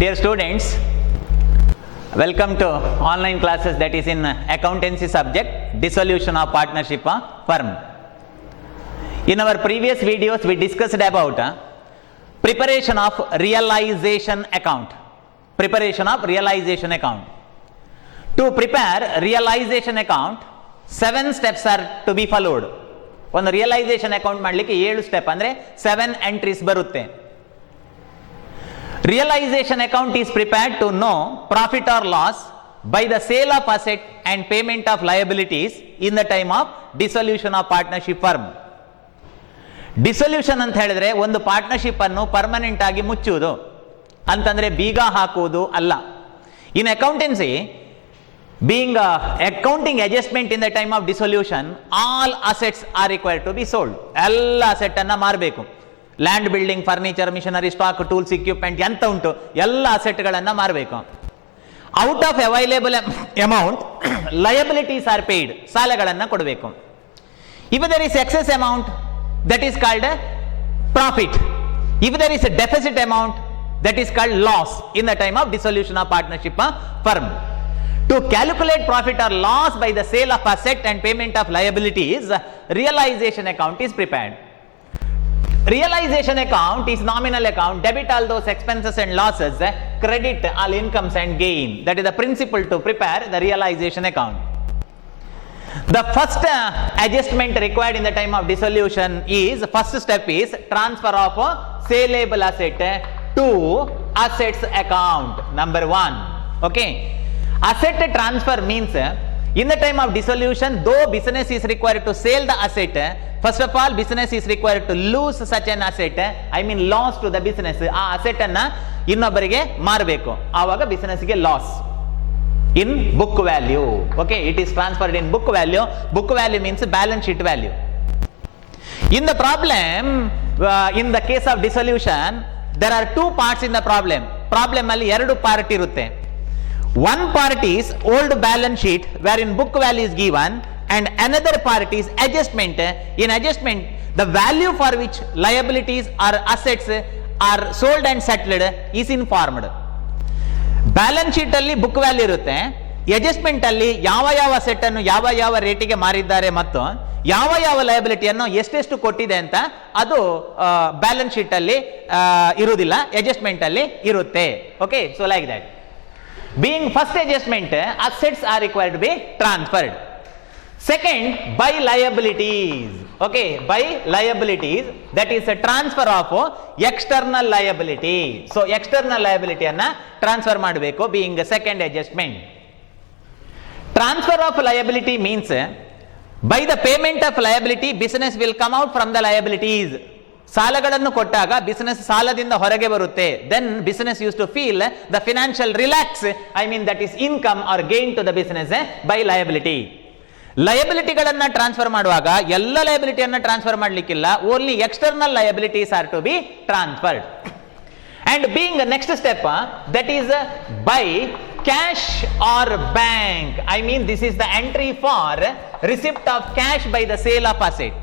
Dear students, welcome to online classes that is in accountancy subject, dissolution of partnership firm. In our previous videos, we discussed about preparation of realization account. Preparation of realization account. To prepare realization account, 7 steps are to be followed. ಒಂದು realisation account ಮಾಡಲಿಕ್ಕೆ 7 step ಅಂದರೆ 7 entries ಬರುತ್ತೆ. Realization account is prepared to know profit or loss by the sale of asset and payment of liabilities in the time of dissolution of partnership firm. Dissolution ಅಂತ ಹೇಳಿದ್ರೆ ಒಂದು partnership ಅನ್ನು permanent ಆಗಿ ಮುಚ್ಚುವುದು ಅಂತಂದ್ರೆ ಬೀಗ ಹಾಕುವುದು ಅಲ್ಲ. ಇನ್ accountancy, being accounting adjustment in the time of dissolution, all assets are required to be sold. ಎಲ್ಲ ಅಸೆಟ್ ಅನ್ನ ಮಾರಬೇಕು. Land, building, furniture, machinery, stock, tools, equipment ಎಂತ ಉಂಟು ಎಲ್ಲ ಅಸೆಟ್ಗಳನ್ನು ಮಾರಬೇಕು. Out of available amount liabilities are paid, ಸಾಲಗಳನ್ನು ಕೊಡಬೇಕು. If there is excess amount, that is called profit. If there is a deficit amount, that is called loss in the time of dissolution of partnership firm. To calculate profit or loss by the sale of asset and payment of liabilities, realization account is prepared. Realization account is nominal account, debit all those expenses and losses, credit all incomes and gain. That is the principle to prepare the realization account. The first adjustment required in the time of dissolution is, first step is transfer of saleable asset to assets account, number 1. Okay, asset transfer means in the time of dissolution, though business is required to sell the asset, first of all business is required to lose such an asset, I mean loss to the business. ಆ asset ಅನ್ನ ಇನ್ನೊಬ್ಬರಿಗೆ ಮಾರಬೇಕು, ಆವಾಗ business ಗೆ loss in book value. Okay, it is transferred in book value. Book value means balance sheet value. In the problem, in the case of dissolution, there are 2 parts in the problem. Problem ಅಲ್ಲಿ 2 part ಇರುತ್ತೆ. One part is old balance sheet wherein book value is given, and another part is adjustment. In adjustment, the value for which liabilities or assets are sold and settled is informed. Balance sheet ಅಲ್ಲಿ book value ಇರುತ್ತೆ, adjustment ಅಲ್ಲಿ ಯಾವ ಯಾವ asset ಅನ್ನು ಯಾವ ಯಾವ ರೇಟಿಗೆ ಮಾರಿದ್ದಾರೆ ಮತ್ತು ಯಾವ ಯಾವ ಲಯಬಿಲಿಟಿಯನ್ನು ಎಷ್ಟೆಷ್ಟು ಕೊಟ್ಟಿದೆ ಅಂತ ಅದು ಬ್ಯಾಲೆನ್ಸ್ ಶೀಟ್ ಅಲ್ಲಿ ಇರುವುದಿಲ್ಲ, ಅಡ್ಜಸ್ಟ್ಮೆಂಟ್ ಅಲ್ಲಿ ಇರುತ್ತೆ. Okay, so like that. Being first adjustment, assets are required to be transferred. Second, by liabilities. Okay, by liabilities, that is a transfer of external liability. So external liability anna transfer ಮಾಡಬೇಕು, being a second adjustment. Transfer of liability means by the payment of liability, business will come out from the liabilities. ಸಾಲಗಳನ್ನು ಕೊಟ್ಟಾಗ business ಸಾಲದಿಂದ ಹೊರಗೆ ಬರುತ್ತೆ. Then business used to feel the financial relax, I mean that is income or gain to the business by liability. ಲಯಬಿಲಿಟಿಗಳನ್ನ transfer ಮಾಡುವಾಗ ಎಲ್ಲ ಲಯಬಿಲಿಟಿಯನ್ನ transfer ಮಾಡಲಿಕ್ಕಿಲ್ಲ, only external liabilities are to be transferred. And being next step, that is by cash or bank. I mean this is the entry for receipt of cash by the sale of asset.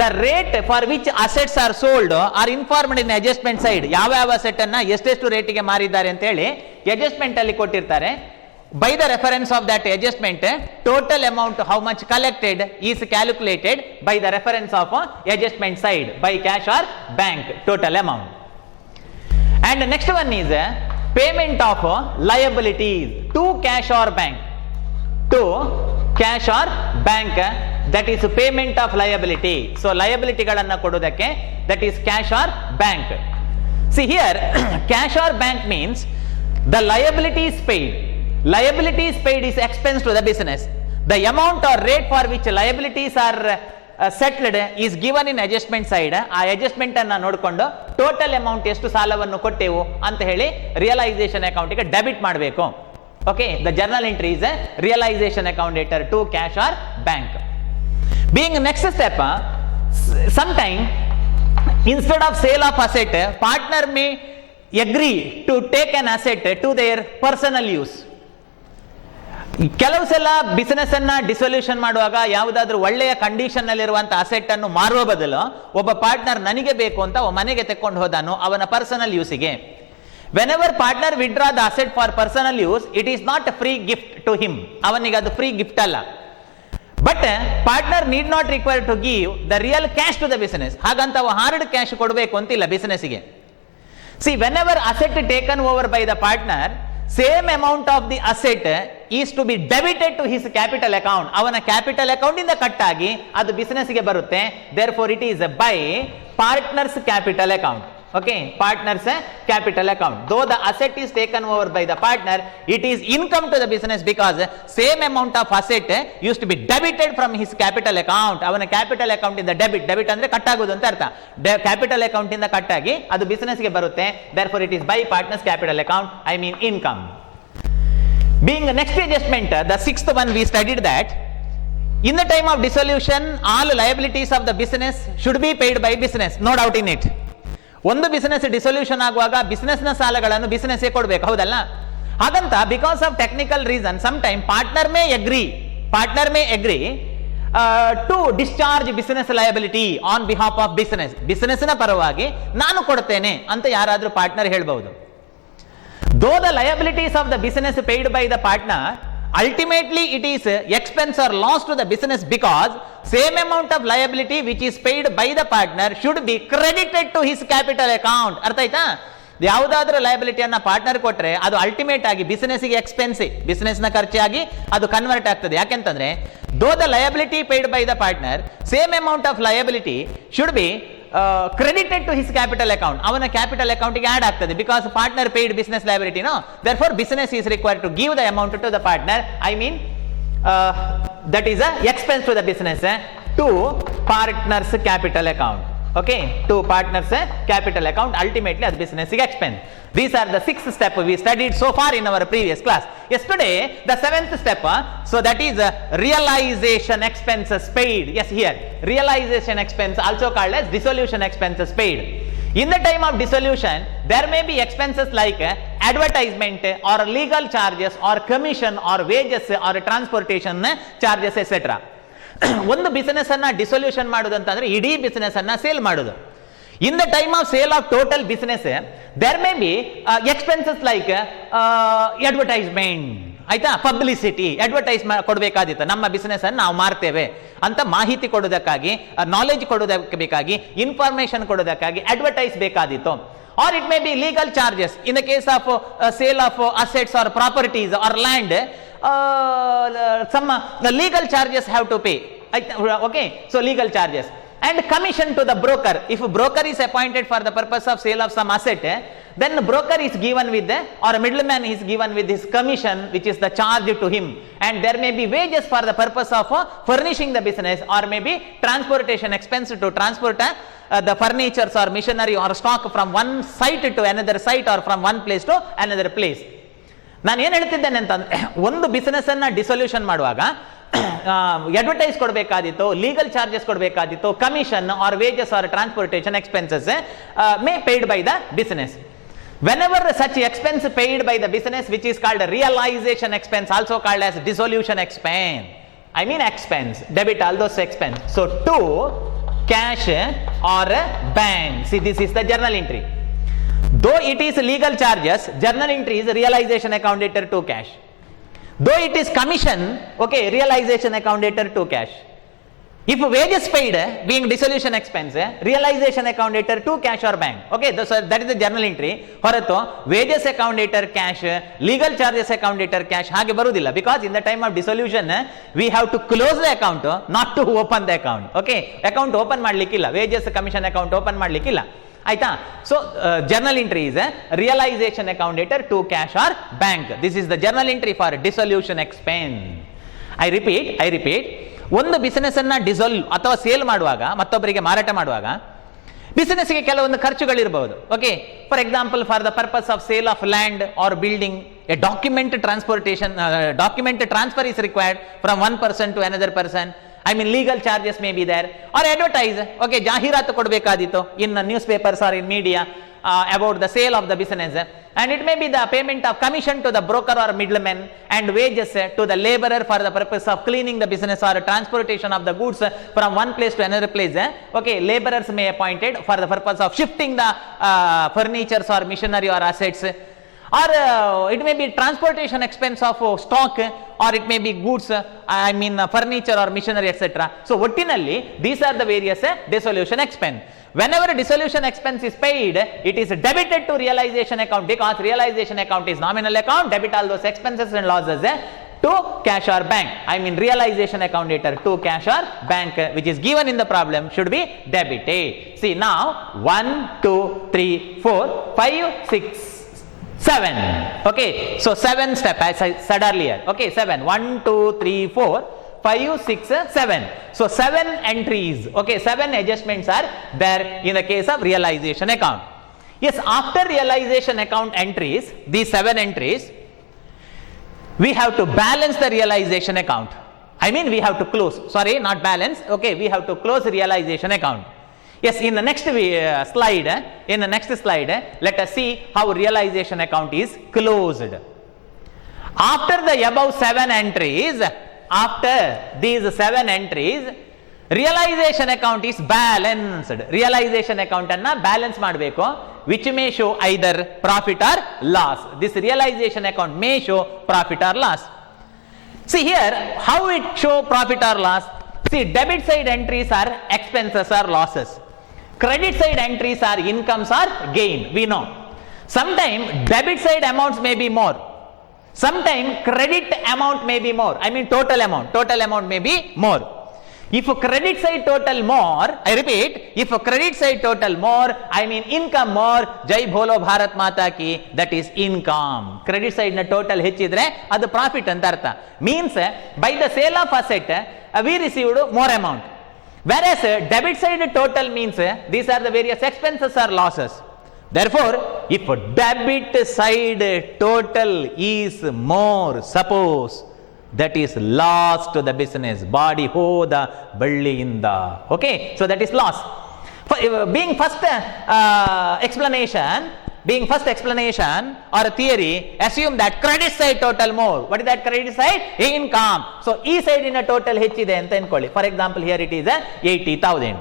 The rate for which assets are sold are informed in adjustment side. ಯಾವ ಯಾವ asset ಅನ್ನ ಎಷ್ಟೆಷ್ಟು ರೇಟಿಗೆ ಮಾರಿದ್ದಾರೆ ಅಂತ ಹೇಳಿ adjustment ಅಲ್ಲಿ ಕೊಟ್ಟಿರ್ತಾರೆ. By the reference of that adjustment, total amount how much collected is calculated by the reference of adjustment side, by cash or bank, total amount. And next one is payment of liabilities to cash or bank. To cash or bank, that is payment of liability. So liability galanna kodudakke, that is cash or bank. See here, cash or bank means the liability is paid. Liabilities paid is expense to the business. The amount or rate for which liabilities are settled is given in adjustment side. ಆ adjustment ಅನ್ನ ನೋಡಿಕೊಂಡು total amount ಎಷ್ಟು ಸಾಲವನ್ನು ಕೊಟ್ಟೆವು ಅಂತ ಹೇಳಿ realisation ಅಕೌಂಟಿಗೆ debit ಮಾಡಬೇಕು. Okay, the journal entry is realisation account letter to cash or bank. Being next step, sometime instead of sale of asset, partner may agree to take an asset to their personal use. ಕೆಲವು ಸಲ business ಅನ್ನ dissolution ಮಾಡುವಾಗ ಯಾವುದಾದ್ರೂ ಒಳ್ಳೆಯ condition ನಲ್ಲಿರುವಂತ asset ಅನ್ನು ಮಾರುವ ಬದಲು ಒಬ್ಬ ಪಾರ್ಟ್ನರ್ ನನಗೆ ಬೇಕು ಅಂತ ಮನೆಗೆ ತೆಕ್ಕೊಂಡು ಹೋದಾನು ಅವನ ಪರ್ಸನಲ್ ಯೂಸಿಗೆ. Whenever partner withdraw the asset for personal use, it is not free gift to him. ಅವನಿಗೆ ಅದು ಫ್ರೀ ಗಿಫ್ಟ್ ಅಲ್ಲ. But partner need not require to give the real cash to the business. ಹಾಗಂತ ಅವ hard cash ಕೊಡಬೇಕು ಅಂತಿಲ್ಲ ಬಿಸಿನೆಸ್ಗೆ. See whenever asset taken over by the partner, same amount of the asset is to be debited to his capital account. ಅವನ capital account ಇಂದ cut ಆಗಿ ಅದು ಬಿಸಿನೆಸ್ಗೆ ಬರುತ್ತೆ. Therefore it is by partners capital account. Okay, partners capital account. Though the asset is taken over by the partner, it is income to the business because same amount of asset used to be debited from his capital account. ಅವನ capital account ಇಂದ debit ಅಂದ್ರೆ cut ಆಗೋದು ಅಂತ ಅರ್ಥ. Capital account ಇಂದ cut ಆಗಿ ಅದು business ಗೆ ಬರುತ್ತೆ. Therefore it is by partners capital account, I mean income. Being the next adjustment, the sixth one we studied that in the time of dissolution all liabilities of the business should be paid by business. No doubt in it. ಒಂದು business dissolution ಆಗುವಾಗ business ನ ಸಾಲಗಳನ್ನು business ಕೊಡಬೇಕು, ಹೌದಲ್ಲ? ಹಾಗಂತ because of technical reason some time partner may agree to discharge business liability on behalf of business ನ ಪರವಾಗಿ ನಾನು ಕೊಡ್ತೇನೆ ಅಂತ ಯಾರಾದ್ರೂ ಪಾರ್ಟ್ನರ್ ಹೇಳಬಹುದು. Though the liabilities of the business paid by the partner, ultimately it is expense or loss to the business because same amount of liability which is paid by the partner should be credited to his capital account. ಅರ್ಥ ಆಯ್ತಾ? ಯಾವುದಾದ್ರೂ ಲಯಬಿಲಿಟಿಯನ್ನ partner ಕೊಟ್ರೆ ಅದು ultimate ಆಗಿ ಬಿಸಿನೆಸ್ಗೆ expense, business ನ ಖರ್ಚಾಗಿ ಅದು convert ಆಗ್ತದೆ. ಯಾಕೆಂತಂದ್ರೆ though the liability paid by the partner, same amount of liability should be credited to his capital account. ಅವನ ಕ್ಯಾಪಿಟಲ್ ಅಕೌಂಟ್ ಗೆ ಆಡ್ ಆಗ್ತದೆ because partner paid business liability. No, therefore business is required to give the amount to the partner, I mean that is a expense to the business to partners capital account. Okay, to partners capital account, ultimately as business expense. These are the 6 steps we studied so far in our previous class. Yesterday the 7th step, so that is realization expenses paid. Yes, here realization expense also called as dissolution expenses paid. In the time of dissolution there may be expenses like advertisement or legal charges or commission or wages or transportation charges etc. ಒಂದು business ಅನ್ನ dissolution ಮಾಡೋದು ಅಂತಂದ್ರೆ ಇಡೀ business ಅನ್ನ sale ಮಾಡೋದು. In the time of sale of total business there may be expenses like advertisement, ಆಯ್ತಾ, publicity, advertise ಕೊಡಬೇಕಾದಿತ್ತು. ನಮ್ಮ ಬಿಸಿನೆಸ್ ಅನ್ನು ನಾವು ಮಾರ್ತೇವೆ ಅಂತ ಮಾಹಿತಿ ಕೊಡೋದಕ್ಕಾಗಿ, ನಾಲೆಜ್ ಕೊಡೋದಕ್ಕೆ ಬೇಕಾಗಿ, ಇನ್ಫಾರ್ಮೇಶನ್ ಕೊಡೋದಕ್ಕಾಗಿ ಅಡ್ವರ್ಟೈಸ್ ಬೇಕಾದಿತ್ತು. Or it may be legal charges in the case of sale of assets or properties or land. Some legal charges have to pay. Okay, so legal charges and commission to the broker. If a broker is appointed for the purpose of sale of some asset, then the broker is given with or a middleman is given with his commission, which is the charge to him, and there may be wages for the purpose of furnishing the business, or maybe transportation expense to transport the furnitures or machinery or stock from one site to another site or from one place to another place. ನಾನು ಏನು ಹೇಳ್ತಿದ್ದೇನೆ ಅಂತಂದ್ರೆ, ಒಂದು business ಅನ್ನ dissolution ಮಾಡುವಾಗ advertise ಕೊಡಬೇಕಾದಿತ್ತು, legal charges ಕೊಡಬೇಕಾದಿತ್ತು, commission or wages or transportation expenses may paid by the business. Whenever such expense paid by the business, which is called a realization expense, also called as dissolution expense, I mean expense, debit all those expense. So to cash or bank, see this is the journal entry. Though it is legal charges, journal entry is realization account debtor to cash. Though it is commission, okay, realization account debtor to cash. If wages paid being dissolution expense, realization account debtor to cash or bank. Okay, so that is the journal entry. ಹೊರತು wages account debtor cash, legal charges account debtor cash ಹಾಗೆ ಬರುವುದಿಲ್ಲ. Because in the time of dissolution we have to close the account, not to open the account. Okay, account open ಮಾಡಲಿಕ್ಕಿಲ್ಲ, wages commission account open ಮಾಡಲಿಕ್ಕಿಲ್ಲ, ಆಯ್ತಾ? So journal entry is realisation account debtor to cash or bank. This is the journal entry for dissolution expense. I repeat, ಒಂದು business ಅನ್ನ dissolve ಅಥವಾ sale ಮಾಡುವಾಗ, ಮತ್ತೊಬ್ಬರಿಗೆ ಮಾರಾಟ ಮಾಡುವಾಗ ಬಿಸಿನೆಸ್ಗೆ ಕೆಲವೊಂದು ಖರ್ಚುಗಳಿರಬಹುದು. Okay, for example, for the purpose of sale of land or building, a document transfer is required from one person to another person. I mean legal charges may be there, or advertise, okay, ಜಾಹೀರಾತು ಕೊಡಬೇಕಾದಿತ್ತು in newspapers or in media about the sale of the business, and it may be the payment of commission to the broker or middleman and wages to the laborer for the purpose of cleaning the business or transportation of the goods from one place to another place. Okay, laborers may be appointed for the purpose of shifting the furnitures or machinery or assets, or it may be transportation expense of stock, or it may be goods, furniture or machinery, etc. So ಒಟ್ಟಿನಲ್ಲಿ these are the various dissolution expense. Whenever dissolution expense is paid, it is debited to realization account, because realization account is nominal account. Debit all those expenses and losses to cash or bank. Realization account later to cash or bank, which is given in the problem, should be debited. See now, 1, 2, 3, 4, 5, 6, 7. Okay, so 7 step as I said earlier. Okay, 7. 1, 2, 3, 4, 5, 6, 7. So 7 entries. Okay, 7 adjustments are there in the case of realization account. Yes, after realization account entries, these 7 entries, we have to balance the realization account. We have to close. Sorry, not balance. Okay, we have to close realization account. Yes, in the next slide, let us see how realization account is closed. After the above 7 entries, after these 7 entries, realization account is balanced. Realization account anna balance ಮಾಡಬೇಕು, which may show either profit or loss. This realization account may show profit or loss. See here, how it show profit or loss? See, debit side entries are expenses or losses. Credit side entries are incomes or gain. We know. Sometimes debit side amounts may be more. Sometimes credit amount may be more. Total amount may be more. If credit side total more, I repeat, if credit side total more, income more, Jai Bolo Bharat Mata ki, that is income. Credit side na total ಹೆಚ್ಚಿದ್ರೆ ಅದು profit ಅಂತ ಅರ್ಥ. Means by the sale of asset, we received more amount. Whereas debit side total means these are the various expenses or losses. Therefore, if debit side total is more, suppose that is loss to the business, body ಹೋದ ಬಳ್ಳಿಯಿಂದ. Okay, so that is loss. Being first explanation or a theory, assume that credit side total more. What is that credit side? Income. So e side in a total ಹೆಚ್ಚಿದೆ ಅಂತ ಅನ್ಕೊಳ್ಳಿ. For example, here it is 80,000.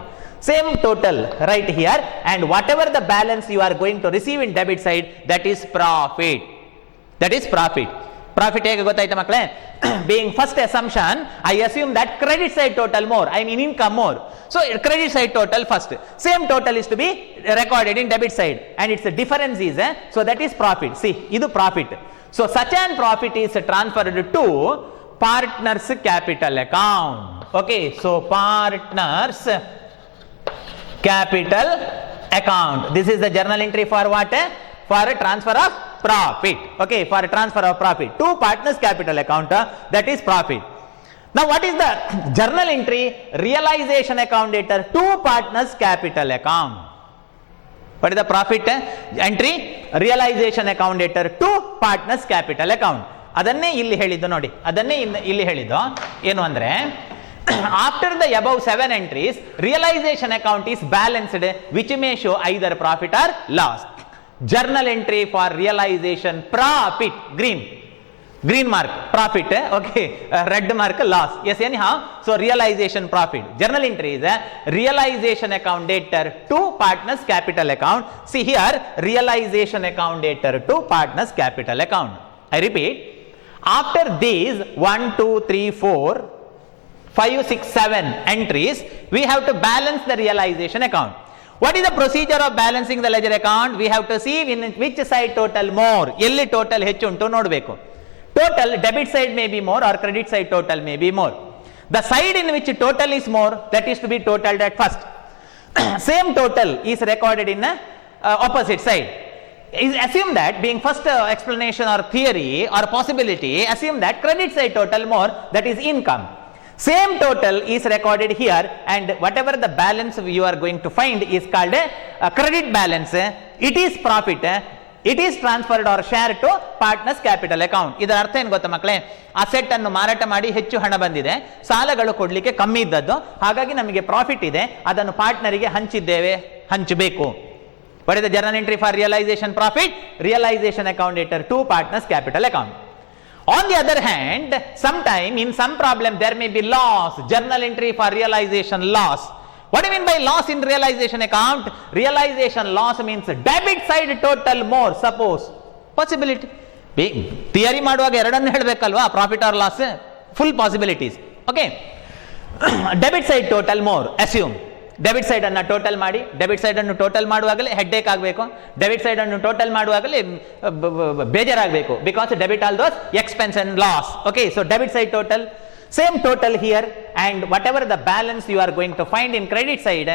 Same total right here, and whatever the balance you are going to receive in debit side, that is profit. Profit ಹೇಗೆ ಗೊತ್ತಾಯ್ತಾ ಮಕ್ಕಳೇ? Being first assumption, I assume that credit side total more, income more. So credit side total first. Same total is to be recorded in debit side, and its difference is so that is profit. See, idu profit. So such an profit is transferred to partners capital account. Okay, so partners capital account. This is the journal entry for what? For a transfer of profit. Okay, for a transfer of profit to partners capital account, that is profit. Now what is the journal entry? Realization account data to partners capital account. What is the profit entry? Realization account data to partners capital account. ಅದನ್ನೇ ಇಲ್ಲಿ ಹೇಳಿದ್ದು ನೋಡಿ, ಏನು ಅಂದ್ರೆ after the above 7 entries, realization account is balanced, which may show either profit or loss. Journal entry for realization profit, green mark profit, okay, red mark loss. Yes, anyhow, so realization profit. Journal entry is realization account dater to partners capital account. See here, realization account dater to partners capital account. I repeat, after these 1, 2, 3, 4, 5, 6, 7 entries, we have to balance the realization account. What is the procedure of balancing the ledger account? We have to see in which side total more. Elli total ಹೆಚ್ಚು ಉಂಟು ನೋಡಬೇಕು. Total debit side may be more or credit side total may be more. The side in which total is more, that is to be totaled at first. Same total is recorded in opposite side. Assume that, being first explanation or theory or possibility, assume that credit side total more, that is income. Same total is recorded here, and whatever the balance you are going to find is called a credit balance. It is profit. It is transferred or shared to partners capital account. ಇದರ ಅರ್ಥ ಏನು ಗೊತ್ತಾ ಮಕ್ಕಳೇ? Asset ಅನ್ನು ಮಾರಾಟ ಮಾಡಿ ಹೆಚ್ಚು ಹಣ ಬಂದಿದೆ, ಸಾಲಗಳು ಕೊಡ್ಲಿಕ್ಕೆ ಕಮ್ಮಿ ಇದ್ದದ್ದು, ಹಾಗಾಗಿ ನಮಗೆ ಪ್ರಾಫಿಟ್ ಇದೆ, ಅದನ್ನು ಪಾರ್ಟ್ನರಿಗೆ ಹಂಚಬೇಕು. What is the journal entry for realization profit? Realization account enter to partners capital account. On the other hand, sometime in some problem there may be loss, journal entry for realization loss. What do you mean by loss in realization account? Realization loss means debit side total more, suppose. Possibility. Theory ಮಾಡುವಾಗ ಎರಡನ್ನು ಹೇಳಬೇಕಲ್ವಾ, profit or loss, full possibilities. Okay, debit side total more, assume. Debit side ಅನ್ನು total ಮಾಡಿ, debit side ಅನ್ನು total ಮಾಡುವಾಗಲೇ headache ಆಗಬೇಕು, debit side ಅನ್ನು total ಮಾಡುವಾಗಲೇ ಬೇಜಾರಾಗಬೇಕು, because debit all those expense and loss. Okay, so debit side total, same total here, and whatever the balance you are going to find in credit side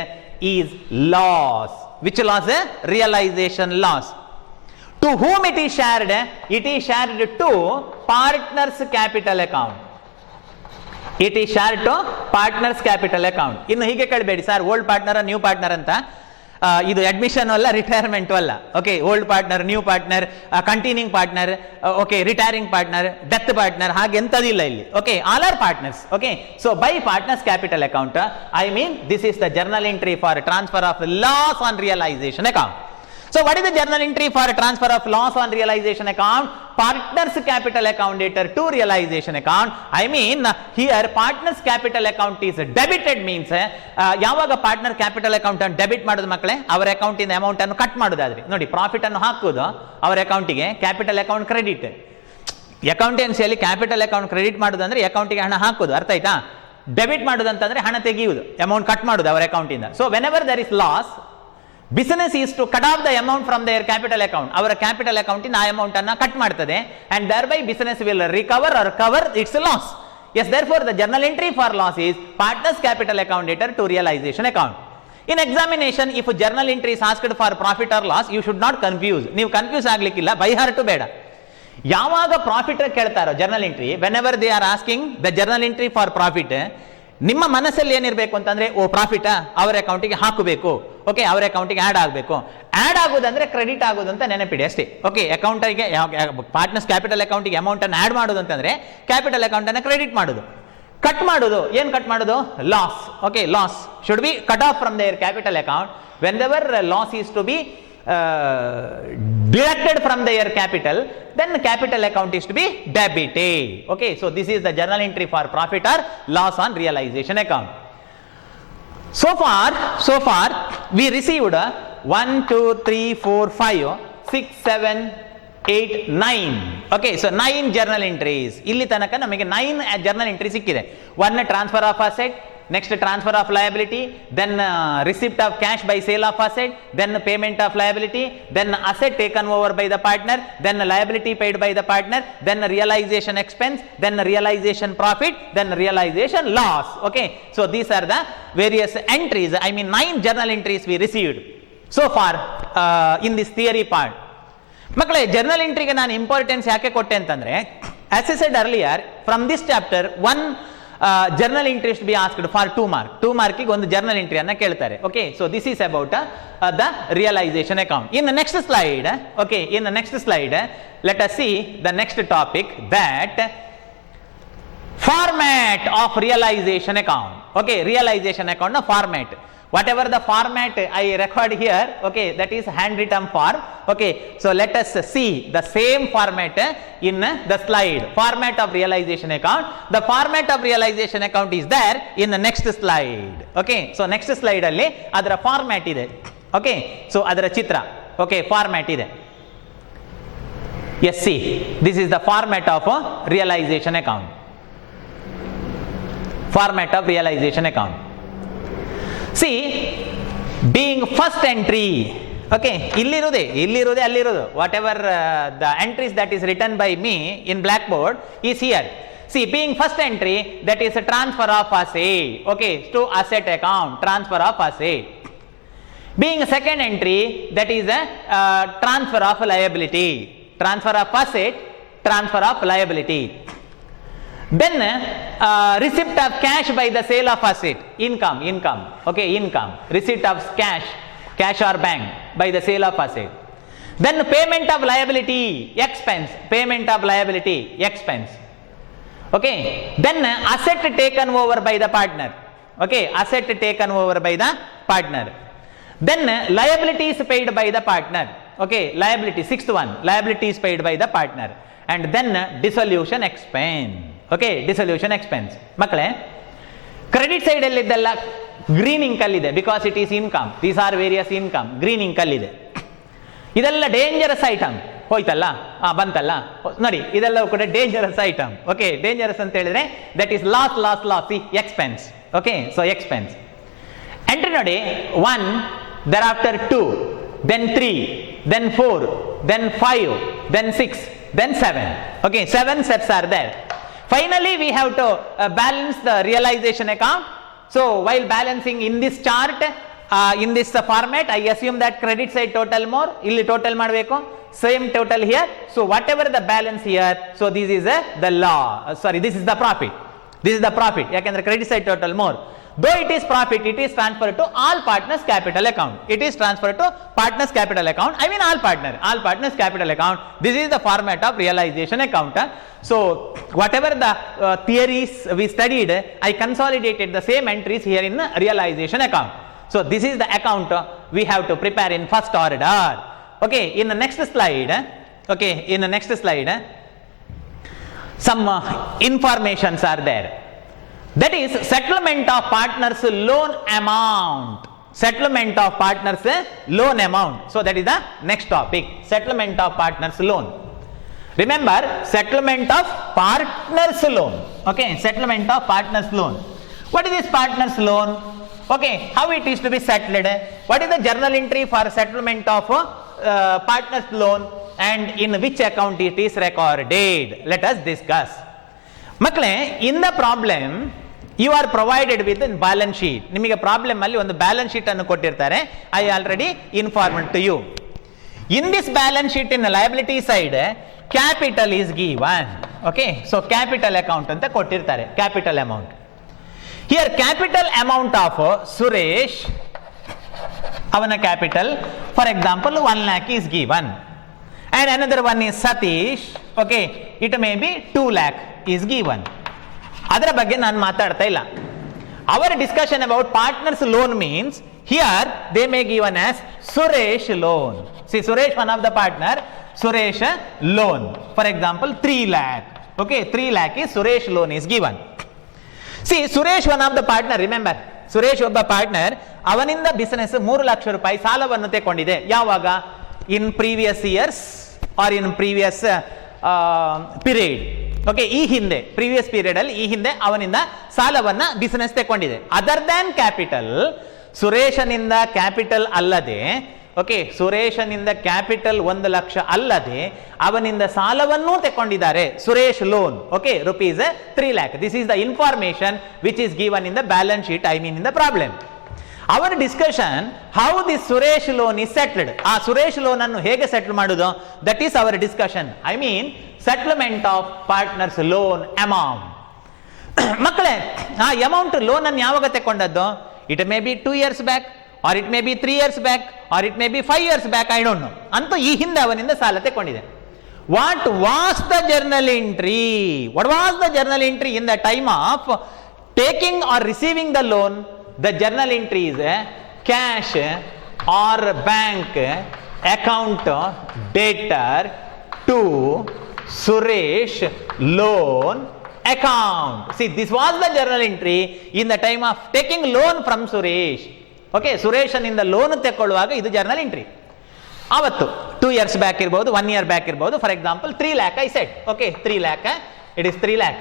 is loss. Which loss? Realization loss. To whom it is shared? It is shared to partners capital account. It is shared to partners capital account. ಇನ್ನು ಹೀಗೆ ಕೇಳಬೇಡಿ sir, old partner new partner ಅಂತ. ಇದು admission ಅಲ್ಲ, retirement ಅಲ್ಲ. Okay, old partner, new partner, continuing partner, okay, retiring partner, death partner, ಹಾಗೆ ಎಂತದಿಲ್ಲ ಇಲ್ಲಿ. Okay, all are partners. Okay, so by partners capital account, I mean this is the journal entry for transfer of loss on realisation account. So what is the journal entry for transfer of loss on realization account? Partners capital account enter to realization account. I mean here partners capital account is debited means ಯಾವಾಗ partner capital account ಅನ್ನು debit ಮಾಡೋದು ಮಕ್ಕಳೇ, ಅವರ account ಇಂದ amount ಅನ್ನು cut ಮಾಡೋದಾದ್ರೆ ನೋಡಿ, profit ಅನ್ನು ಹಾಕುವುದು ಅವರ ಅಕೌಂಟಿಗೆ, ಕ್ಯಾಪಿಟಲ್ ಅಕೌಂಟ್ ಕ್ರೆಡಿಟ್. ಅಕೌಂಟೆನ್ಸಿಯಲ್ಲಿ ಕ್ಯಾಪಿಟಲ್ ಅಕೌಂಟ್ ಕ್ರೆಡಿಟ್ ಮಾಡೋದು ಅಂದ್ರೆ ಅಕೌಂಟಿಗೆ ಹಣ ಹಾಕೋದು, ಅರ್ಥ ಆಯ್ತಾ? ಡೆಬಿಟ್ ಮಾಡೋದು ಅಂತಂದ್ರೆ ಹಣ ತೆಗೆಯುವುದು, ಅಮೌಂಟ್ ಕಟ್ ಮಾಡೋದು ಅವರ ಅಕೌಂಟ್ ಇಂದ. So whenever there is loss, business is to cut off the amount from their capital account. ಅವರ ಕ್ಯಾಪಿಟಲ್ ಅಕೌಂಟ್ ಇಂದ ಆ ಅಮೌಂಟ್ ಅನ್ನು ಕಟ್ ಮಾಡ್ತದೆ, and thereby business will recover or cover its loss. Yes, therefore the journal entry for loss is partners capital account enter to realization account. In examination, if journal entry is asked for profit or loss, you should not confuse. ನೀವು confuse ಆಗ್ಲಿಕ್ಕಿಲ್ಲ, by heart ಬೇಡ. ಯಾವಾಗ profit ಕೇಳ್ತಾರೋ journal entry, whenever they are asking the journal entry for profit, ನಿಮ್ಮ ಮನಸ್ಸಲ್ಲಿ ಏನಿರಬೇಕು ಅಂತಂದ್ರೆ, ಓ profit ಅವರ ಅಕೌಂಟಿಗೆ ಹಾಕಬೇಕು, ಓಕೆ, ಅವರ ಅಕೌಂಟಿಗೆ ಆಡ್ ಆಗಬೇಕು. ಆಡ್ ಆಗೋದಂದ್ರೆ ಕ್ರೆಡಿಟ್ ಆಗೋದು ಅಂತ ನೆನಪಿಡಿ ಅಷ್ಟೇ. ಓಕೆ, ಅಕೌಂಟಿಗೆ ಪಾರ್ಟ್ನರ್ಸ್ ಕ್ಯಾಪಿಟಲ್ ಅಕೌಂಟಿಗೆ ಅಮೌಂಟ್ ಅನ್ನು ಆಡ್ ಮಾಡೋದು ಅಂತಂದ್ರೆ ಕ್ಯಾಪಿಟಲ್ ಅಕೌಂಟ್ ಅನ್ನು ಕ್ರೆಡಿಟ್ ಮಾಡೋದು. ಕಟ್ ಮಾಡೋದು, ಏನ್ ಕಟ್ ಮಾಡೋದು? Loss. Okay, loss should be cut off from their capital account. Whenever loss is to be deducted from their capital, then capital account is to be debited. Okay, so this is the journal entry for profit or loss on realization account. So far we received 1 2 3 4 5 6 7 8 9. Okay, so 9 journal entries. ಇಲ್ಲಿ ತನಕ ನಮಗೆ 9 journal entry ಸಿಕ್ಕಿದೆ. One transfer of asset, next transfer of liability, then receipt of cash by sale of asset, then payment of liability, then asset taken over by the partner, then liability paid by the partner, then realization expense, then realization profit, then realization loss. Okay, so these are the various entries, I mean 9 journal entries we received so far in this theory part. ಮಕ್ಕಳೇ, journal ಎಂಟ್ರಿಗೆ ನಾನು importance ಯಾಕೆ ಕೊಟ್ಟೆ ಅಂತಂದ್ರೆ, as I said earlier, from this chapter one journal entry to be asked for 2 mark. 2 markiಗೆ ಒಂದು journal entry ಅನ್ನ ಕೇಳ್ತಾರೆ. Okay, so this is about the realization account. In the next slide, okay, in the next slide, let us see the next topic, that format of realization account. Okay, realization account na format. Whatever the format I record here, okay, that is handwritten form. Okay, so let us see the same format in the slide. Format of realization account. The format of realization account is there in the next slide. Okay, so next slide alli adara format ide. Okay, so adara chitra, okay, format ide. Yes, see, this is the format of realization account. Format of realization account. See, being first entry, okay, illirude allirudu, whatever the entries that is written by me in blackboard is here. See, being first entry, that is a transfer of asset, okay, to asset account, transfer of asset. Being second entry, that is a transfer of liability, transfer of asset, transfer of liability. Then receipt of cash by the sale of asset, income, okay, income, receipt of cash or bank by the sale of asset. Then payment of liability, expense, payment of liability, expense. Okay, then asset taken over by the partner, okay, asset taken over by the partner. Then liabilities paid by the partner. Okay, liability, sixth one, liabilities paid by the partner. And then dissolution expense. Okay, dissolution expense. ಮಕ್ಕಳೇ, credit side ಅಲ್ಲಿದ್ದೆಲ್ಲ green ink ಅಲ್ಲಿದೆ, because it is income. These are various income, green ink ಅಲ್ಲಿದೆ. ಇದೆಲ್ಲ dangerous item. ಹೋಯ್ತಲ್ಲ, ಬಂತಲ್ಲ ನೋಡಿ, ಇದೆಲ್ಲ ಕೂಡ ಡೇಂಜರಸ್ ಐಟಮ್. ಓಕೆ, ಡೇಂಜರಸ್ ಅಂತ ಹೇಳಿದ್ರೆ that is loss expense. Okay, so expense. Entry ನೋಡಿ, 1, thereafter 2, then 3, then 4, then 5, then 6, then 7. Okay, 7 steps are there. Finally we have to balance the realization account. So while balancing in this chart, in this format, I assume that credit side total more, illi total ಮಾಡಬೇಕು, same total here. So whatever the balance here, so this is the law, this is the profit. This is the profit, ಯಾಕಂದ್ರೆ credit side total more. Though it is profit, it is transferred to all partners capital account. It is transferred to partners capital account. I mean all partners capital account. This is the format of realization account. So whatever the theories we studied, I consolidated the same entries here in realization account. So this is the account we have to prepare in first order. Okay, in the next slide, some informations are there. That is settlement of partners loan amount. Settlement of partners loan amount. So that is the next topic, settlement of partners loan. Remember, settlement of partners loan. Okay, settlement of partners loan. What is this partners loan? Okay, how it is to be settled? What is the journal entry for settlement of partners loan, and in which account it is recorded? Let us discuss. ಮಕ್ಕಳೇ, in the problem you are provided with a balance sheet. ನಿಮಗೆ problem ಅಲ್ಲಿ ಒಂದು balance sheet ಅನ್ನು ಕೊಟ್ಟಿರ್ತಾರೆ. I already informed to you. In this balance sheet, in the liability side, capital is given. Okay, so capital account ಅಂತ ಕೊಟ್ಟಿರ್ತಾರೆ, capital amount. Here capital amount of Suresh, ಅವನ capital, for example 1 lakh is given, and another one is Satish. Okay, it may be 2 lakh is given. ಅದರ ಬಗ್ಗೆ ನಾನು ಮಾತಾಡ್ತಾ ಇಲ್ಲ. Our discussion about partners loan means here they may given as Suresh loan. See, Suresh, one of the partner, Suresh loan, for example 3 lakh. Okay, 3 lakh is Suresh loan is given. See, Suresh, one of the partner, remember, Suresh ಒಬ್ಬ partner, ಅವನಿಂದ business 3 lakh ರೂಪಾಯಿ ಸಾಲವನ್ನು ತೆಕೊಂಡಿದೆ. ಯಾವಾಗ? In previous years or in previous period. Okay, ಈ ಹಿಂದೆ previous period ಅಲ್ಲಿ ಈ ಹಿಂದೆ ಅವನಿಂದ ಸಾಲವನ್ನ ಬಿಸಿನೆಸ್ ತೆಕೊಂಡಿದೆ. ಅದರ್ ದ್ಯಾನ್ ಕ್ಯಾಪಿಟಲ್, ಸುರೇಶನಿಂದ ಕ್ಯಾಪಿಟಲ್ ಅಲ್ಲದೆ, ಓಕೆ, ಸುರೇಶನಿಂದ ಕ್ಯಾಪಿಟಲ್ 1 ಲಕ್ಷ ಅಲ್ಲದೆ ಅವನಿಂದ ಸಾಲವನ್ನೂ ತೆಕೊಂಡಿದ್ದಾರೆ, Suresh loan. Okay, rupees 3 lakh. This is the information which is given in the balance sheet, I mean in the problem. Our discussion, how this Suresh loan is settled. ಆ Suresh loan ಅನ್ನು ಹೇಗೆ settle ಮಾಡುವುದು, that is our discussion. I mean settlement of partners loan amount. ಮಕ್ಕಳೇ, ಆ amount loan ಅನ್ನು ಯಾವಾಗ ತೆಕೊಂಡದ್ದು? It may be 2 years back, or it may be 3 years back, or it may be 5 years back, I don't know. ಅಂತೂ ಈ ಹಿಂದೆ ಅವನಿಂದ ಸಾಲ ತೆಕೊಂಡಿದೆ. What was the journal entry? What was the journal entry in the time of taking or receiving the loan? The journal entry is cash or bank account debtor to Suresh loan account. See, this was the journal entry in the time of taking loan from Suresh. Okay, ಸುರೇಶನಿಂದ loan ತೆಕ್ಕೊಳ್ಳುವಾಗ ಇದು journal entry. ಅವತ್ತು 2 years back ಇರ್ಬೋದು, 1 year back ಇರ್ಬೋದು. For example 3 lakh I set. Okay, 3 lakh, it is 3 lakh.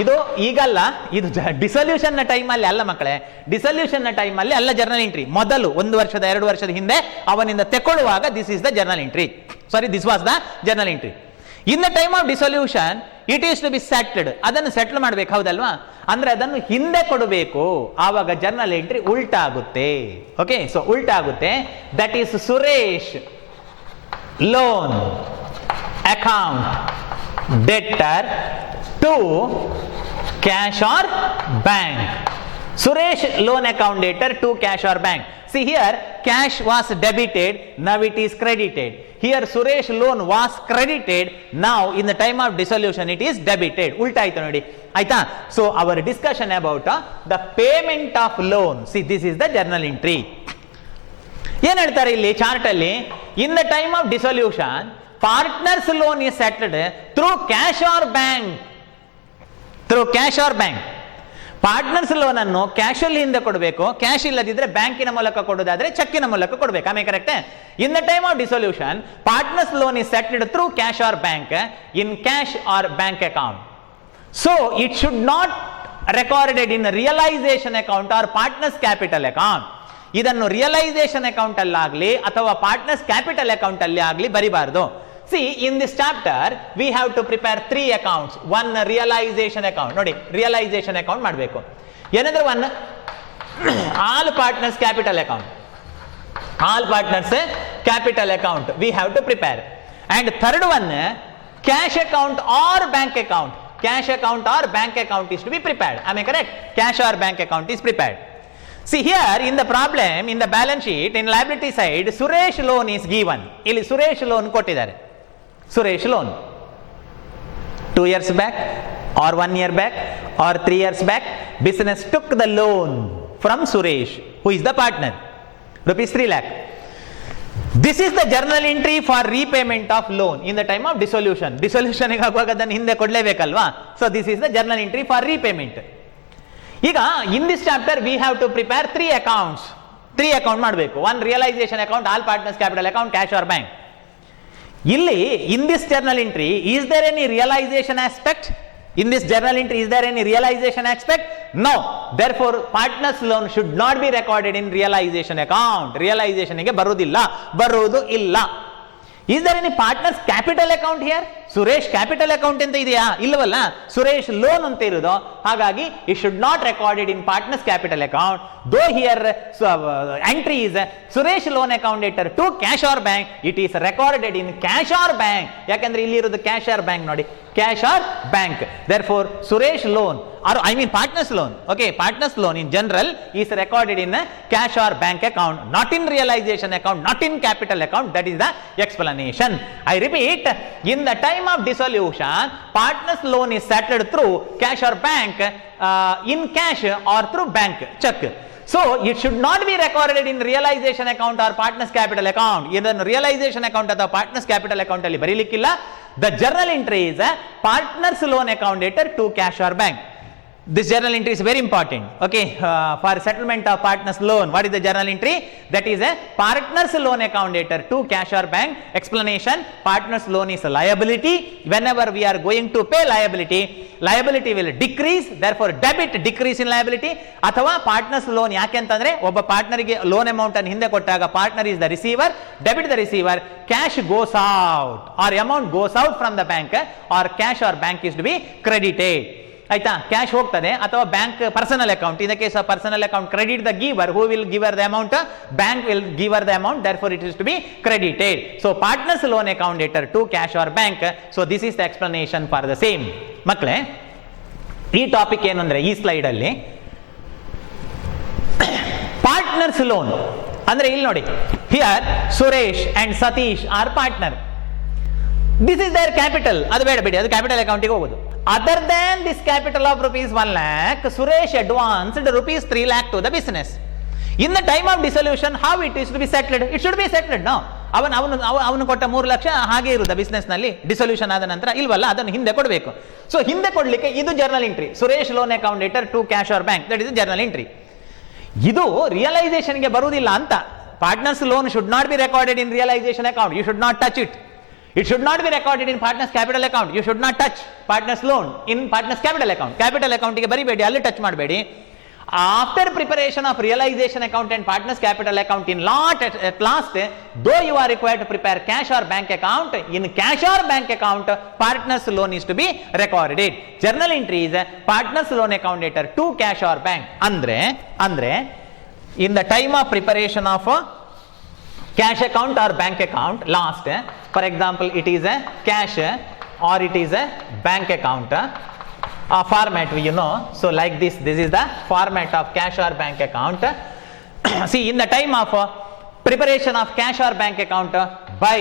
ಇದು ಈಗಲ್ಲ, ಇದು dissolution ನ ಟೈಮಲ್ಲಿ ಅಲ್ಲ ಮಕ್ಕಳೇ, ಡಿಸಲ್ಯೂಷನ್ ನ ಟೈಮಲ್ಲಿ ಅಲ್ಲ ಜರ್ನಲ್ ಎಂಟ್ರಿ. ಮೊದಲು 1 ವರ್ಷದ 2 ವರ್ಷದ ಹಿಂದೆ ಅವನಿಂದ ತೆಕ್ಕೊಳ್ಳುವಾಗ this is the journal entry. Sorry, this was the journal entry. In the time of dissolution it is to be settled. ಅದನ್ನು ಸೆಟ್ಲ್ ಮಾಡ್ಬೇಕು, ಹೌದಲ್ವಾ? ಅಂದ್ರೆ ಅದನ್ನು ಹಿಂದೆ ಕೊಡಬೇಕು, ಆವಾಗ ಜರ್ನಲ್ ಎಂಟ್ರಿ ಉಲ್ಟಾ ಆಗುತ್ತೆ. ಓಕೆ, ಸೊ ಉಲ್ಟಾ ಆಗುತ್ತೆ. That is Suresh loan account debtor to cash or bank. Suresh loan account debtor to cash or bank. See here, cash was debited, now it is credited. Here Suresh loan was credited, now in the time of dissolution it is debited. Ulta aita nodi, aita. So our discussion about the payment of loan. See, this is the journal entry. ಏನ್ ಹೇಳ್ತಾರೆ ಇಲ್ಲಿ chart ಅಲ್ಲಿ, ಇನ್ the time of dissolution partners loan is settled through cash or bank. Through cash or bank. Partners loan ಅನ್ನು cash ಅಲ್ಲಿ ಹಿಂದೆ ಕೊಡಬೇಕು, cash ಇಲ್ಲದಿದ್ರೆ ಬ್ಯಾಂಕಿನ ಮೂಲಕ ಕೊಡೋದಾದ್ರೆ ಚೆಕ್ಕಿನ ಮೂಲಕ ಕೊಡಬೇಕು. ಆಮೇಲೆ correct. In the time of dissolution partners loan is settled through cash or bank in cash or bank account. So it should not recorded in realisation account or partners capital account. ಇದನ್ನು realisation account ಅಲ್ಲಾಗ್ಲಿ ಅಥವಾ partners capital account ಅಲ್ಲಿ ಆಗ್ಲಿ ಬರಿಬಾರ್ದು. See, in this chapter, we have to prepare 3 accounts. One realization account. ನೋಡಿ, realization account ಮಾಡಬೇಕು. ಏನಂದ್ರೆ one all partners capital account. All partners capital account we have to prepare. And third one, cash account or bank account. Cash account or bank account is to be prepared. Am I correct? Cash or bank account is prepared. See here in the problem, in the balance sheet, in liability side, Suresh loan is given. ಇಲ್ಲಿ Suresh loan ಕೊಟ್ಟಿದ್ದಾರೆ. Suresh loan 2 years back or 1 year back or 3 years back, business took the loan from Suresh, who is the partner, rupees 3 lakh. This is the journal entry for repayment of loan in the time of dissolution. Dissolution ಗೆ ಆಗುವಾಗ ಅದನ್ನು ಹಿಂದೆ ಕೊಡಲೇಬೇಕಲ್ವಾ? So this is the journal entry for repayment. ಈಗ in this chapter we have to prepare 3 accounts. 3 account ಮಾಡಬೇಕು. One realization account, all partners capital account, cash or bank. ಇಲ್ಲಿ in this journal entry, is there any realization aspect? In this journal entry, is there any realization aspect? No. Therefore, partners loan should not be recorded in realization account. Realization ಗೆ ಬರುವುದಿಲ್ಲ, ಬರುವುದು ಇಲ್ಲ. Is there any partners capital account here? Suresh capital account ಅಂತ ಇದೆಯಾ? ಇಲ್ಲವಲ್ಲ. Suresh loan ಅಂತ ಇರೋದು. ಹಾಗಾಗಿ it should not recorded in partners capital account. Though here entry is Suresh loan account letter to cash or bank, it is recorded in cash or bank. ಯಾಕಂದ್ರೆ ಇಲ್ಲಿ ಇರೋದು cash or bank ನೋಡಿ, cash or bank. Therefore Suresh loan or I mean partners loan, okay, partners loan in general is recorded in a cash or bank account, not in realization account, not in capital account. That is the explanation. I repeat, in the time of dissolution, partners loan is settled through cash or bank, in cash or through bank check. So it should not be recorded in realization account or partners capital account. ಇದನ್ನು realization account ಅಥವಾ partners capital account ಅಲ್ಲಿ ಬರೀಲಿಕ್ಕಿಲ್ಲ. The journal entry is partners loan account letter to cash or bank. This journal entry is very important, okay, for settlement of partners loan. What is the journal entry? That is a partners loan account letter to cash or bank. Explanation: partners loan is a liability. Whenever we are going to pay liability, liability will decrease, therefore debit decrease in liability. ಅಥವಾ partners loan ಯಾಕೆ ಅಂತಂದ್ರೆ ಒಬ್ಬ ಪಾರ್ಟ್ನರ್ಗೆ loan amount ಅನ್ನು ಹಿಂದೆ ಕೊಟ್ಟಾಗ partner is the receiver, debit the receiver, cash goes out or amount goes out from the bank, or cash or bank is to be credited. ಆಯ್ತಾ? Cash ಹೋಗ್ತದೆ ಅಥವಾ bank personal account. In the case of personal account, credit the ಗಿವರ್, who will ಗಿವರ್ the amount, bank will ಗಿವರ್ the amount, therefore it is to be credited. So partners loan account letter to cash or bank. So this is the explanation for the same. ಮಕ್ಕಳೇ, ಈ topic ಏನು ಅಂದ್ರೆ ಈ slide ಅಲ್ಲಿ partners loan ಅಂದ್ರೆ ಇಲ್ಲಿ ನೋಡಿ, here Suresh and Satish are partner. This is their capital. ಅದು ಬೇಡ ಬಿಡಿ, ಅದು ಕ್ಯಾಪಿಟಲ್ ಅಕೌಂಟಿಗೆ ಹೋಗುದು. Other than this capital of rupees 1 lakh, Suresh advanced rupees 3 lakh to the business. In the time of dissolution, how it is to be settled? It should be settled, no? ಅವನು ಕೊಟ್ಟ 3 ಲಕ್ಷ ಹಾಗೆ ಇರುವುದು business ನಲ್ಲಿ. Dissolution ಆದ ನಂತರ ಇಲ್ವಲ್ಲ, ಅದನ್ನು ಹಿಂದೆ ಕೊಡಬೇಕು. ಸೊ ಹಿಂದೆ ಕೊಡ್ಲಿಕ್ಕೆ ಇದು journal entry. Suresh loan account letter to cash or bank, that is journal entry. ಇದು ರಿಯಲೈಸೇಷನ್ಗೆ ಬರುವುದಿಲ್ಲ ಅಂತ. Partners loan should not be recorded in realisation account. You should not touch it. It should not be recorded in partners capital account. You should not touch partners loan in partners capital account. Capital account ಗೆ ಬರಿಬೇಡಿ, ಅಲ್ಲಿ touch ಮಾಡಬೇಡಿ. After preparation of realization account and partners capital account in lot at last, though you are required to prepare cash or bank account, in cash or bank account partners loan is to be recorded. Journal entry is partners loan account letter to cash or bank. ಅಂದ್ರೆ in the time of preparation of cash account or bank account, last, for example, it is a cash or it is a bank account, format you know. So like this is the format of cash or bank account. See, in the time of preparation of cash or bank account by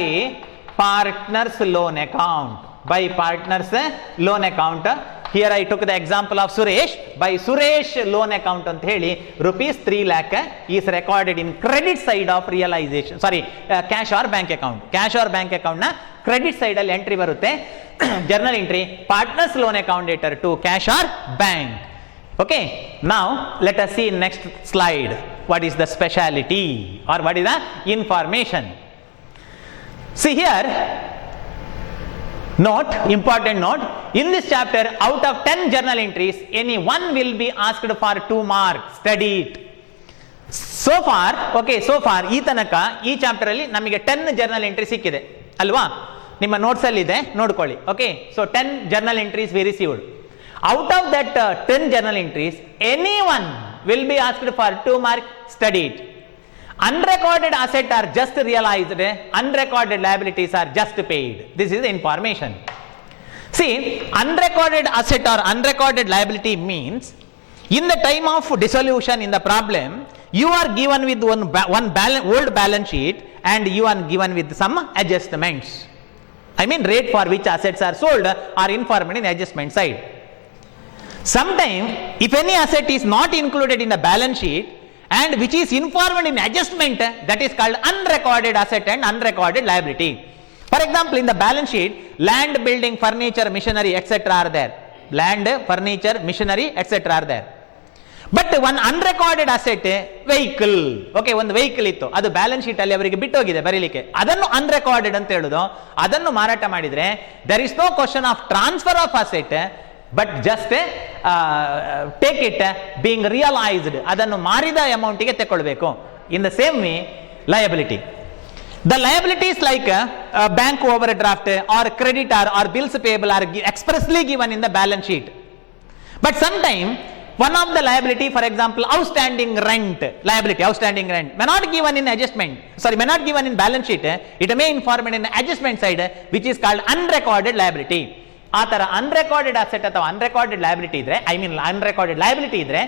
partners loan account, here I took the example of Suresh. By Suresh loan account ಅಂತ ಹೇಳಿ rupees 3 lakh is recorded in credit side of realization, cash or bank account. Cash or bank account ನ credit side ಅಲ್ಲಿ entry ಬರುತ್ತೆ. Journal entry, partners loan account debtor to cash or bank. Okay, now let us see in next slide what is the speciality or what is the information. See here, note, important note, in this chapter out of 10 journal entries any one will be asked for 2 marks. Study it. So far ಈ ತನಕ ಈ chapter ಅಲ್ಲಿ ನಮಗೆ 10 journal entry ಸಿಕ್ಕಿದೆ ಅಲ್ವಾ, ನಿಮ್ಮ notes ಅಲ್ಲಿ ಇದೆ ನೋಡ್ಕೊಳ್ಳಿ. Okay, so 10 journal entries V received. Out of that 10 journal entries any one will be asked for 2 marks. Study it. Unrecorded assets are just realized, unrecorded liabilities are just paid. This is the information. See, unrecorded asset or unrecorded liability means in the time of dissolution in the problem, you are given with one old balance sheet and you are given with some adjustments. I mean rate for which assets are sold are informed in adjustment side. Sometimes if any asset is not included in the balance sheet and which is informed in adjustment, that is called unrecorded asset and unrecorded liability. For example, in the balance sheet, land, building, furniture, machinery, etc. are there. Land, furniture, machinery, etc. are there. But one unrecorded asset, vehicle. Okay, ಒಂದು vehicle ಇತ್ತು, ಅದು balance sheet ಅಲ್ಲಿ ಅವರಿಗೆ ಬಿಟ್ಟು ಹೋಗಿದೆ ಬರೀಲಿಕ್ಕೆ, ಅದನ್ನು ಅನ್ರೆಕಾರ್ಡೆಡ್ ಅಂತ ಹೇಳುದು. ಅದನ್ನು ಮಾರಾಟ ಮಾಡಿದ್ರೆ there is no question of transfer of asset, but just take it being realized, ಅದನ್ನು ಮಾರಿದ ಅಮೌಂಟಿಗೆ ತಗೊಳ್ಬೇಕು. In the same way, liability. The liabilities like bank overdraft or creditor or bills payable are expressly given in the balance sheet. But sometime one of the liability, for example, outstanding rent liability, outstanding rent may not given in adjustment, may not given in balance sheet, it may informed in adjustment side, which is called unrecorded liability. ಆ ತರ ಅನ್ರೆಕಾರ್ಡೆಡ್ asset ಅಥವಾ unrecorded liability ಇದ್ರೆ, unrecorded liability ಇದ್ರೆ,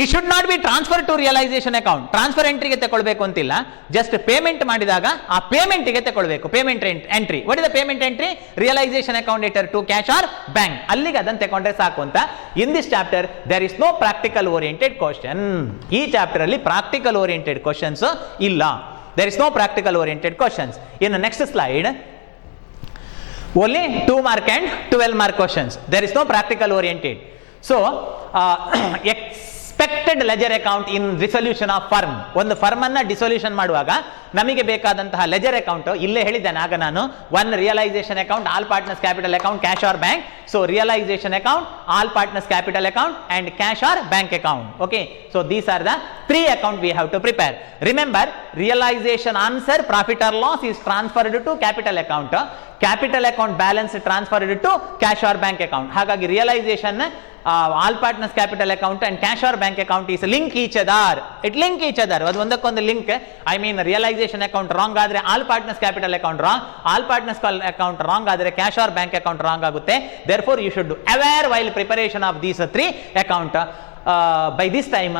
it should not be transfer to realisation account. Transfer ಎಂಟ್ರಿಗೆ ತಗೊಳ್ಬೇಕು ಅಂತಿಲ್ಲ, just payment ಮಾಡಿದಾಗ ಆ ಪೇಮೆಂಟ್ಗೆ ತಗೊಳ್ಬೇಕು. Payment entry, what is the payment entry? Realisation account debtor to cash or bank, ಅಲ್ಲಿಗೆ ಅದನ್ನು ತಗೊಂಡ್ರೆ ಸಾಕು ಅಂತ. In this chapter there is no practical oriented question. ಈ ಚಾಪ್ಟರ್ ಅಲ್ಲಿ ಪ್ರಾಕ್ಟಿಕಲ್ ಓರಿಯೆಂಟೆಡ್ ಕ್ವಶನ್ಸ್ ಇಲ್ಲ. There is no practical oriented questions. In next slide only 2 mark and 12 mark questions. There is no practical oriented. So expected ledger account in dissolution of firm. ಒಂದು firm ಅನ್ನ dissolution ಮಾಡುವಾಗ ನಮಗೆ ಬೇಕಾದಂತಹ ledger account ಇಲ್ಲೇ ಹೇಳಿದ್ದೇನೆ ಆಗ ನಾನು. One realisation account, all partners capital account, cash or bank. So realisation account, all partners capital account and cash or bank account. Okay, so these are the 3 account we have to prepare. Remember, realization answer, profit or loss is transferred to capital account. Capital account balance transferred to cash or bank account. ಹಾಗಾಗಿ realisation all partners capital account and cash or bank account is link each other. It link each other, ಅದು ಒಂದಕ್ಕೊಂದು link. I mean realisation account wrong ಆದ್ರೆ all partners capital account wrong, all partners account wrong ಆದ್ರೆ cash or bank account wrong ಆಗುತ್ತೆ. therefore you should aware while preparation of these 3 account. By this time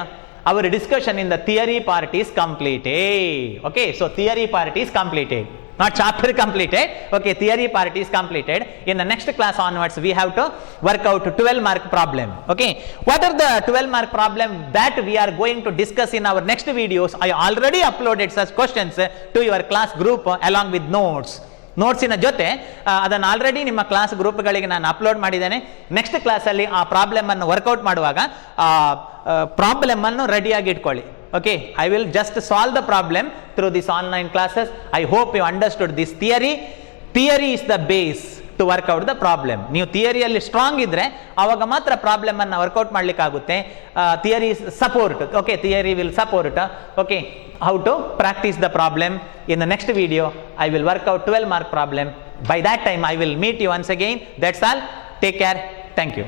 our discussion in the theory part is completed. Okay, so theory part is completed, not chapter completed. Okay, theory part is completed. In the next class onwards we have to work out 12 mark problem. Okay, what are the 12 mark problem that we are going to discuss in our next videos? I already uploaded such questions to your class group along with notes. ನೋಟ್ಸಿನ ಜೊತೆ ಅದನ್ನು already ನಿಮ್ಮ class ಗ್ರೂಪ್ಗಳಿಗೆ ನಾನು upload ಮಾಡಿದ್ದೇನೆ. Next ಕ್ಲಾಸಲ್ಲಿ ಆ problem ಅನ್ನು workout ಮಾಡುವಾಗ problem ಅನ್ನು ರೆಡಿಯಾಗಿ ಇಟ್ಕೊಳ್ಳಿ. Okay, I will just solve the problem through this online classes. I hope you understood this theory. Theory is the base to work out the problem. ನೀವು ಥಿಯರಿಯಲ್ಲಿ ಸ್ಟ್ರಾಂಗ್ ಇದ್ರೆ ಅವಾಗ ಮಾತ್ರ ಪ್ರಾಬ್ಲಮ್ ಅನ್ನು ವರ್ಕೌಟ್ ಮಾಡ್ಲಿಕ್ಕಾಗುತ್ತೆ. Theory support. Okay, theory will support. Okay, how to practice the problem. In the next video I will work out 12 mark problem. By that time I will meet you once again. That's all. Take care. Thank you.